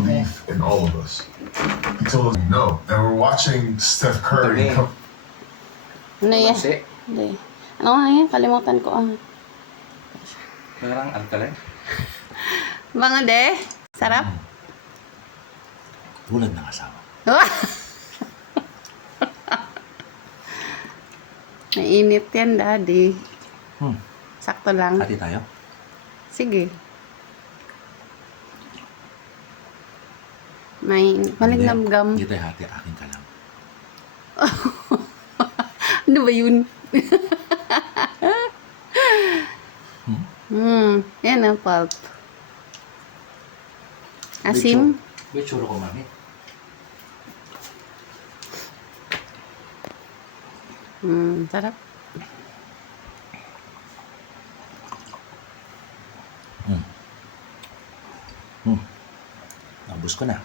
belief in all of us. He told us no. And we're watching Steph Curry Okay. come. Ano yan? Mansi. Hindi. Ano nga yan? Kalimutan ko. Parang alkaline. Mga de? Sarap? Tulad ng asawa. Mainit yan, daddy. Sakto lang. Hati tayo? Sige. May malinamgam. Hindi tayo hati. Akin ka lang. Ano ba yun? Yan ang pulp. Asim? May tsuro ko, mami. Sarap. Nabus ko na.